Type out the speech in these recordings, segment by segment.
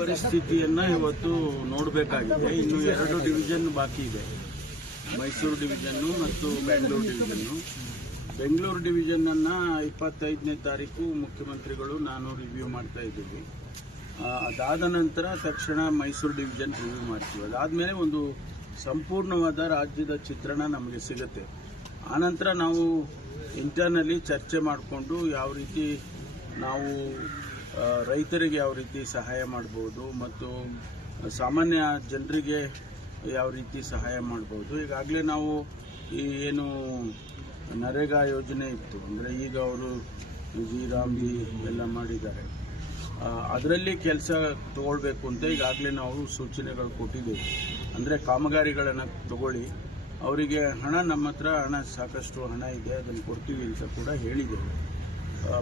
ಪರಿಸ್ಥಿತಿಯನ್ನ ಇವತ್ತು ನೋಡಬೇಕಾಗಿದೆ. ಇನ್ನು 2 ಡಿವಿಷನ್ ಬಾಕಿ ಇದೆ, ಮೈಸೂರು ಡಿವಿಷನ್ನು ಮತ್ತು ಬೆಂಗಳೂರು ಡಿವಿಷನ್ನು. ಬೆಂಗಳೂರು ಡಿವಿಷನ್ ಅನ್ನ 25ನೇ ತಾರೀಕು ಮುಖ್ಯಮಂತ್ರಿಗಳು ನಾನು ರಿವ್ಯೂ ಮಾಡ್ತಾ ಇದ್ದೀವಿ. ಅದಾದ ನಂತರ ತಕ್ಷಣ ಮೈಸೂರು ಡಿವಿಷನ್ ರಿವ್ಯೂ ಮಾಡ್ತೀವಿ. ಅದಾದ್ಮೇಲೆ ಒಂದು ಸಂಪೂರ್ಣವಾದ ರಾಜ್ಯದ ಚಿತ್ರಣ ನಮಗೆ ಸಿಗುತ್ತೆ. ಆನಂತರ ನಾವು ಇಂಟರ್ನಲ್ಲಿ ಚರ್ಚೆ ಮಾಡಿಕೊಂಡು ಯಾವ ರೀತಿ ನಾವು ರೈತರಿಗೆ ಯಾವ ರೀತಿ ಸಹಾಯ ಮಾಡಬಹುದು ಮತ್ತು ಸಾಮಾನ್ಯ ಜನರಿಗೆ ಯಾವ ರೀತಿ ಸಹಾಯ ಮಾಡಬಹುದು. ಈಗಾಗಲೇ ನಾವು ಈ ಏನು ನರೇಗಾ ಯೋಜನೆ ಇತ್ತು, ಅಂದರೆ ಈಗ ಅವರು ಜಿ ಎಲ್ಲ ಮಾಡಿದ್ದಾರೆ, ಅದರಲ್ಲಿ ಕೆಲಸ ತಗೊಳ್ಬೇಕು ಅಂತ ಈಗಾಗಲೇ ನಾವು ಸೂಚನೆಗಳು ಕೊಟ್ಟಿದ್ದೇವೆ. ಅಂದರೆ ಕಾಮಗಾರಿಗಳನ್ನು ತಗೊಳ್ಳಿ, ಅವರಿಗೆ ಹಣ, ನಮ್ಮ ಹತ್ರ ಹಣ ಸಾಕಷ್ಟು ಹಣ ಇದೆ, ಅದನ್ನು ಕೊಡ್ತೀವಿ ಅಂತ ಕೂಡ ಹೇಳಿದ್ದೇವೆ.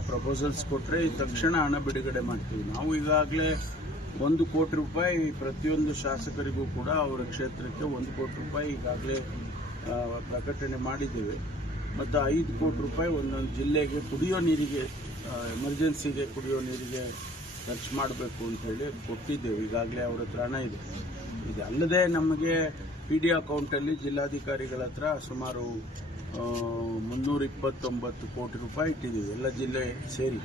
ಪ್ರಪೋಸಲ್ಸ್ ಕೊಟ್ಟರೆ ತಕ್ಷಣ ಹಣ ಬಿಡುಗಡೆ ಮಾಡ್ತೀವಿ. ನಾವು ಈಗಾಗಲೇ 1 ಕೋಟಿ ರೂಪಾಯಿ ಪ್ರತಿಯೊಂದು ಶಾಸಕರಿಗೂ ಕೂಡ ಅವರ ಕ್ಷೇತ್ರಕ್ಕೆ 1 ಕೋಟಿ ರೂಪಾಯಿ ಈಗಾಗಲೇ ಪ್ರಕಟಣೆ ಮಾಡಿದ್ದೇವೆ. ಮತ್ತು 5 ಕೋಟಿ ರೂಪಾಯಿ ಒಂದೊಂದು ಜಿಲ್ಲೆಗೆ ಕುಡಿಯೋ ನೀರಿಗೆ, ಎಮರ್ಜೆನ್ಸಿಗೆ ಕುಡಿಯೋ ನೀರಿಗೆ ಖರ್ಚು ಮಾಡಬೇಕು ಅಂತೇಳಿ ಕೊಟ್ಟಿದ್ದೇವೆ. ಈಗಾಗಲೇ ಅವರ ಹತ್ರ ಹಣ ಇದೆ. ಇದಲ್ಲದೆ ನಮಗೆ PD ಅಕೌಂಟಲ್ಲಿ ಜಿಲ್ಲಾಧಿಕಾರಿಗಳ ಹತ್ರ ಸುಮಾರು 329 ಕೋಟಿ ರೂಪಾಯಿ ಇಟ್ಟಿದ್ದೀವಿ, ಎಲ್ಲ ಜಿಲ್ಲೆ ಸೇರಿ.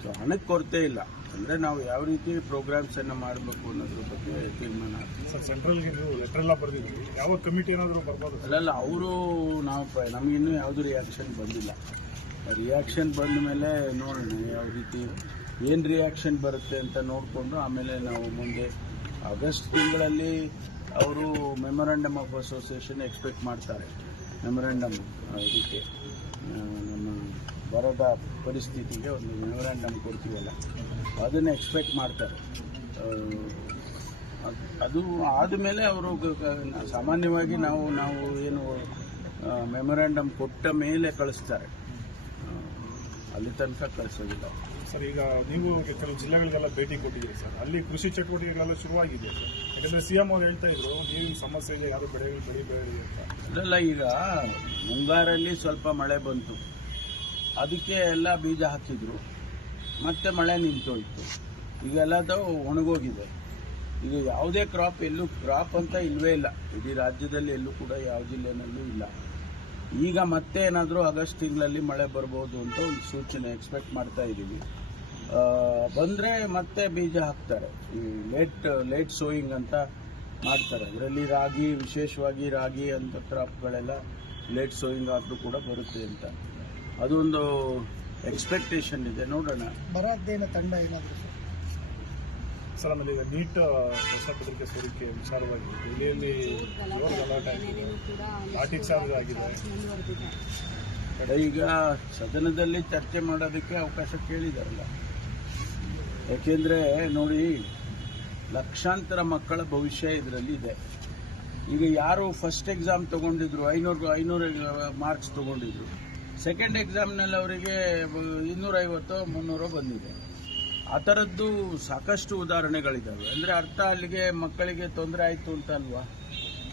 ಸೊ ಹಣಕ್ಕೆ ಕೊರತೆ ಇಲ್ಲ. ಅಂದರೆ ನಾವು ಯಾವ ರೀತಿ ಪ್ರೋಗ್ರಾಮ್ಸ್ ಅನ್ನು ಮಾಡಬೇಕು ಅನ್ನೋದ್ರ ಬಗ್ಗೆ ತೀರ್ಮಾನ ಆಗ್ತದೆ. ಸೆಂಟ್ರಲ್ಗೆ ಲೆಟರ್ ಎಲ್ಲ ಬರೆದಿದ್ದೀವಿ, ಯಾವ ಕಮಿಟಿ ಏನಾದರೂ ಬರ್ಬೋದು? ಅಲ್ಲ, ಅವರು ನಮಗಿನ್ನೂ ಯಾವುದೂ ರಿಯಾಕ್ಷನ್ ಬಂದಿಲ್ಲ. ರಿಯಾಕ್ಷನ್ ಬಂದ ಮೇಲೆ ನೋಡೋಣ ಯಾವ ರೀತಿ ಏನು ರಿಯಾಕ್ಷನ್ ಬರುತ್ತೆ ಅಂತ ನೋಡಿಕೊಂಡು ಆಮೇಲೆ ನಾವು ಮುಂದೆ ಆಗಸ್ಟ್ ತಿಂಗಳಲ್ಲಿ ಅವರು ಮೆಮೊರಾಂಡಮ್ ಆಫ್ ಅಸೋಸಿಯೇಷನ್ ಎಕ್ಸ್ಪೆಕ್ಟ್ ಮಾಡ್ತಾರೆ. ಮೆಮೊರಾಂಡಮ್ ಇದಕ್ಕೆ ನಮ್ಮ ಬರದ ಪರಿಸ್ಥಿತಿಗೆ ಒಂದು ಮೆಮೊರಾಂಡಮ್ ಕೊಡ್ತೀವಲ್ಲ, ಅದನ್ನು ಎಕ್ಸ್ಪೆಕ್ಟ್ ಮಾಡ್ತಾರೆ. ಅದು ಆದಮೇಲೆ ಅವರು ಸಾಮಾನ್ಯವಾಗಿ ನಾವು ಏನು ಮೆಮೊರಾಂಡಮ್ ಕೊಟ್ಟ ಮೇಲೆ ಕಳಿಸ್ತಾರೆ, ಅಲ್ಲಿ ತನಕ ಕಳಿಸೋದಿಲ್ಲ. ಸರ್, ಈಗ ನೀವು ಕೆಲವು ಜಿಲ್ಲೆಗಳಿಗೆಲ್ಲ ಭೇಟಿ ಕೊಟ್ಟಿದ್ದೀರಿ ಸರ್, ಅಲ್ಲಿ ಕೃಷಿ ಚಟುವಟಿಕೆಗಳೆಲ್ಲ ಶುರುವಾಗಿದೆ ಸರ್. ಯಾಕಂದರೆ CM ಅವರು ಹೇಳ್ತಾ ಇದ್ರು ನೀವು ಸಮಸ್ಯೆಗೆ ಯಾರು ಬೆಳೆ ಅಂತ. ಇಲ್ಲ, ಈಗ ಮುಂಗಾರಲ್ಲಿ ಸ್ವಲ್ಪ ಮಳೆ ಬಂತು, ಅದಕ್ಕೆ ಎಲ್ಲ ಬೀಜ ಹಾಕಿದ್ರು, ಮತ್ತೆ ಮಳೆ ನಿಂತೋಯ್ತು. ಈಗ ಎಲ್ಲದೂ ಒಣಗೋಗಿದೆ. ಈಗ ಯಾವುದೇ ಎಲ್ಲೂ ಕ್ರಾಪ್ ಅಂತ ಇಲ್ಲವೇ ಇಲ್ಲ, ಇಡೀ ರಾಜ್ಯದಲ್ಲಿ ಎಲ್ಲೂ ಕೂಡ ಯಾವ ಜಿಲ್ಲೆನಲ್ಲೂ ಇಲ್ಲ. ಈಗ ಮತ್ತೆ ಏನಾದರೂ ಆಗಸ್ಟ್ ತಿಂಗಳಲ್ಲಿ ಮಳೆ ಬರ್ಬೋದು ಅಂತ ಒಂದು ಸೂಚನೆ ಎಕ್ಸ್ಪೆಕ್ಟ್ ಮಾಡ್ತಾ ಇದ್ದೀವಿ. ಬಂದರೆ ಮತ್ತೆ ಬೀಜ ಹಾಕ್ತಾರೆ. ಈ ಲೇಟ್ ಸೋಯಿಂಗ್ ಅಂತ ಮಾಡ್ತಾರೆ, ಅದರಲ್ಲಿ ರಾಗಿ, ವಿಶೇಷವಾಗಿ ರಾಗಿ ಅಂತ ಕ್ರಾಪ್ಗಳೆಲ್ಲ ಲೇಟ್ ಸೋಯಿಂಗ್ ಆದರೂ ಕೂಡ ಬರುತ್ತೆ ಅಂತ ಅದೊಂದು ಎಕ್ಸ್ಪೆಕ್ಟೇಷನ್ ಇದೆ. ನೋಡೋಣ. ಬರ ಅಧ್ಯಯನ ತಂಡ ಏನಾದರೂ ಸರ್, ಆಮೇಲೆ ಈಗ ನೀಟ್ ಪ್ರಶ್ನೆ ಪತ್ರಿಕೆ ಸೋರಿಕೆ ವಿಚಾರವಾಗಿ ದೆಹಲಿಯಲ್ಲಿ ಲಾಠಿ ಚಾರ್ಜ್ ಆಗಿದೆ. ಈಗ ಸದನದಲ್ಲಿ ಚರ್ಚೆ ಮಾಡೋದಕ್ಕೆ ಅವಕಾಶ ಕೇಳಿದಾರಲ್ಲ. ಯಾಕೆಂದರೆ ನೋಡಿ, ಲಕ್ಷಾಂತರ ಮಕ್ಕಳ ಭವಿಷ್ಯ ಇದರಲ್ಲಿ ಇದೆ. ಈಗ ಯಾರು ಫಸ್ಟ್ ಎಕ್ಸಾಮ್ ತಗೊಂಡಿದ್ರು 500 ಮಾರ್ಕ್ಸ್ ತಗೊಂಡಿದ್ರು, ಸೆಕೆಂಡ್ ಎಕ್ಸಾಮ್ನಲ್ಲಿ ಅವರಿಗೆ 250-300 ಬಂದಿದೆ. ಆ ಥರದ್ದು ಸಾಕಷ್ಟು ಉದಾಹರಣೆಗಳಿದ್ದಾವೆ. ಅಂದರೆ ಅರ್ಥ ಅಲ್ಲಿಗೆ ಮಕ್ಕಳಿಗೆ ತೊಂದರೆ ಆಯಿತು ಅಂತ ಅಲ್ವಾ?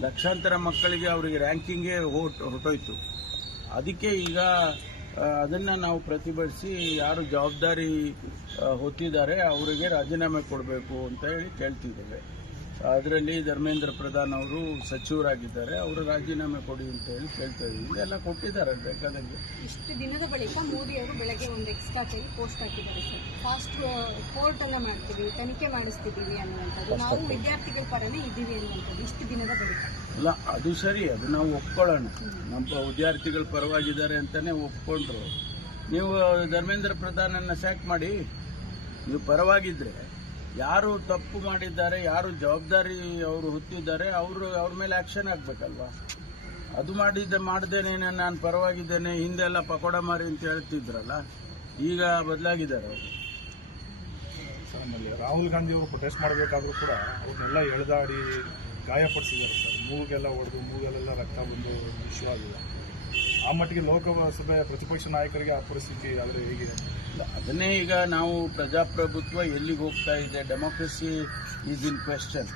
ಲಕ್ಷಾಂತರ ಮಕ್ಕಳಿಗೆ ಅವರಿಗೆ ರ್ಯಾಂಕಿಂಗೇ ಹೊರಟೋಯ್ತು. ಅದಕ್ಕೆ ಈಗ ಅದನ್ನು ನಾವು ಪ್ರತಿಭಟಿಸಿ ಯಾರು ಜವಾಬ್ದಾರಿ ಹೊತ್ತಿದ್ದಾರೆ ಅವರಿಗೆ ರಾಜೀನಾಮೆ ಕೊಡಬೇಕು ಅಂತ ಹೇಳಿ ಕೇಳ್ತಿದ್ದೇವೆ. ಅದರಲ್ಲಿ ಧರ್ಮೇಂದ್ರ ಪ್ರಧಾನ್ ಅವರು ಸಚಿವರಾಗಿದ್ದಾರೆ, ಅವರು ರಾಜೀನಾಮೆ ಕೊಡಿ ಅಂತ ಹೇಳಿ ಕೇಳ್ತಾ ಇದ್ದೀವಿ. ಇದೆಲ್ಲ ಕೊಟ್ಟಿದ್ದಾರೆ ಬೇಕಾದಂಗೆ. ಇಷ್ಟು ದಿನದ ಬಳಿಕ ಮೋದಿ ಅವರು ಬೆಳಗ್ಗೆ ಒಂದು ಎಕ್ಸ್ಟ್ರಾ ಪೇಜ್ ಪೋಸ್ಟ್ ಹಾಕಿದ್ದಾರೆ ಸರ್. ಫಾಸ್ಟ್ ಕೋರ್ಟ್ ಅನ್ನ ಮಾಡ್ತೀವಿ, ತನಿಖೆ ಮಾಡಿಸ್ತಿದ್ದೀವಿ ಅನ್ನುವಂಥದ್ದು. ನಾವು ವಿದ್ಯಾರ್ಥಿಗಳ ಪರನೇ ಇದ್ದೀವಿ ಅನ್ನುವಂಥದ್ದು ಇಷ್ಟು ದಿನದ ಬಳಿಕ. ಅಲ್ಲ, ಅದು ಸರಿ, ಅದು ನಾವು ಒಪ್ಕೊಳ್ಳೋಣ. ನಮ್ಮ ವಿದ್ಯಾರ್ಥಿಗಳ ಪರವಾಗಿದ್ದಾರೆ ಅಂತಾನೆ ಒಪ್ಕೊಂಡ್ರು. ನೀವು ಧರ್ಮೇಂದ್ರ ಪ್ರಧಾನನ್ನ ಸ್ಯಾಕ್ ಮಾಡಿ, ನೀವು ಪರವಾಗಿದ್ರೆ ಯಾರು ತಪ್ಪು ಮಾಡಿದ್ದಾರೆ, ಯಾರು ಜವಾಬ್ದಾರಿ ಅವರು ಹೊತ್ತಿದ್ದಾರೆ, ಅವ್ರ ಮೇಲೆ ಆಕ್ಷನ್ ಆಗ್ಬೇಕಲ್ವಾ? ಅದು ಮಾಡದೇನೆ ನಾನು ಪರವಾಗಿದ್ದೇನೆ, ಹಿಂದೆಲ್ಲ ಪಕೋಡ ಮಾರಿ ಅಂತ ಹೇಳ್ತಿದ್ರಲ್ಲ, ಈಗ ಬದಲಾಗಿದ್ದಾರೆ ಅವರು. ಆಮೇಲೆ ರಾಹುಲ್ ಗಾಂಧಿ ಅವರು ಪ್ರೊಟೆಸ್ಟ್ ಮಾಡಬೇಕಾದ್ರೂ ಕೂಡ ಅವ್ರನ್ನೆಲ್ಲ ಎಳೆದಾಡಿ ಗಾಯಪಡಿಸಿದ್ದಾರೆ ಸರ್. ಮೂಗೆಲ್ಲ ಹೊಡೆದು ಮೂಗಲ್ಲೆಲ್ಲ ರಕ್ತ ಬಂದು ವಿಷಯವಾಗಿದೆ. ಆ ಮಟ್ಟಿಗೆ ಲೋಕಸಭೆಯ ಪ್ರತಿಪಕ್ಷ ನಾಯಕರಿಗೆ ಆ ಪರಿಸ್ಥಿತಿ ಆದರೆ ಹೇಗೆ? ಅದನ್ನೇ ಈಗ ನಾವು ಪ್ರಜಾಪ್ರಭುತ್ವ ಎಲ್ಲಿಗೆ ಹೋಗ್ತಾ ಇದೆ, ಡೆಮೋಕ್ರಸಿ ಈಸ್ ಇನ್ ಕ್ವೆಶ್ಚನ್.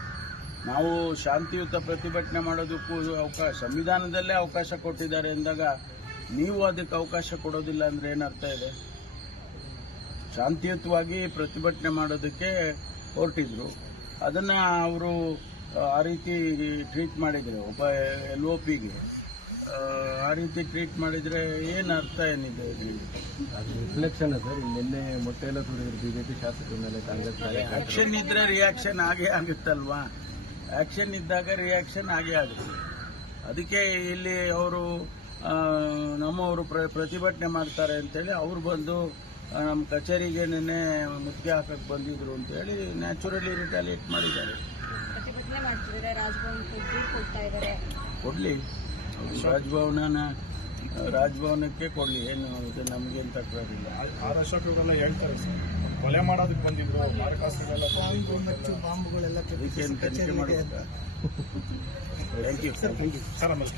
ನಾವು ಶಾಂತಿಯುತ ಪ್ರತಿಭಟನೆ ಮಾಡೋದಕ್ಕೂ ಅವಕಾಶ, ಸಂವಿಧಾನದಲ್ಲೇ ಅವಕಾಶ ಕೊಟ್ಟಿದ್ದಾರೆ ಅಂದಾಗ ನೀವು ಅದಕ್ಕೆ ಅವಕಾಶ ಕೊಡೋದಿಲ್ಲ ಅಂದರೆ ಏನರ್ಥ ಇದೆ? ಶಾಂತಿಯುತವಾಗಿ ಪ್ರತಿಭಟನೆ ಮಾಡೋದಕ್ಕೆ ಹೊರಟಿದ್ರು. ಅದನ್ನ ಅವರು ಆ ರೀತಿ ಟ್ರೀಟ್ ಮಾಡಿದ್ರೆ ಒಬ್ಬ LOPಗೆ ಆ ರೀತಿ ಟ್ರೀಟ್ ಮಾಡಿದ್ರೆ ಏನು ಅರ್ಥ ಏನಿದೆ ಇದರಲ್ಲಿ? ರಿಫ್ಲೆಕ್ಷನ್ ಸರ್, ನಿನ್ನೆ ಮೊಟ್ಟೆ ಎಲ್ಲ ಸುರಿದ್ರು ಬಿಜೆಪಿ ಶಾಸಕರ ಮೇಲೆ ಕಾಂಗ್ರೆಸ್ ಆಕ್ಷನ್ ಇದ್ರೆ ರಿಯಾಕ್ಷನ್ ಆಗೇ ಆಗುತ್ತಲ್ವಾ? ಆಕ್ಷನ್ ಇದ್ದಾಗ ರಿಯಾಕ್ಷನ್ ಆಗೇ ಆಗುತ್ತೆ. ಅದಕ್ಕೆ ಇಲ್ಲಿ ಅವರು ನಮ್ಮವರು ಪ್ರತಿಭಟನೆ ಮಾಡ್ತಾರೆ ಅಂತೇಳಿ ಅವ್ರು ಬಂದು ನಮ್ಮ ಕಚೇರಿಗೆ ನಿನ್ನೆ ಮುತ್ತಿಗೆ ಹಾಕಕ್ಕೆ ಬಂದಿದ್ರು ಅಂತೇಳಿ ನ್ಯಾಚುರಲಿ ರಿಟಾಲಿಯೇಟ್ ಮಾಡಿದ್ದಾರೆ. ಪ್ರತಿಭಟನೆ ಮಾಡ್ತಿದ್ದಾರೆ, ರಾಜಭವನಕ್ಕೆ ದೂರು ಕೊಡ್ತಾ ಇದ್ದಾರೆ. ಕೊಡ್ಲಿ, ರಾಜಭವನಕ್ಕೆ ಕೊಡ್ಲಿ, ಏನು ಇದು ನಮಗೇನು ತಕರಾರಿಲ್ಲ. ಆರ್ ಅಶೋಕರೆಲ್ಲ ಹೇಳ್ತಾರೆ ಸರ್, ಕೊಲೆ ಮಾಡೋದಕ್ಕೆ ಬಂದಿದ್ರು, ಮಾರಕಾಸ್ತ್ರಗಳೆಲ್ಲ ಬಾಂಬು ಮಚ್ಚು ಬಾಂಬುಗಳೆಲ್ಲ ಅದಕ್ಕೇನು ತನಿಖೆ ಮಾಡಬೇಕಾ? Thank you sir. ಆಮೇಲೆ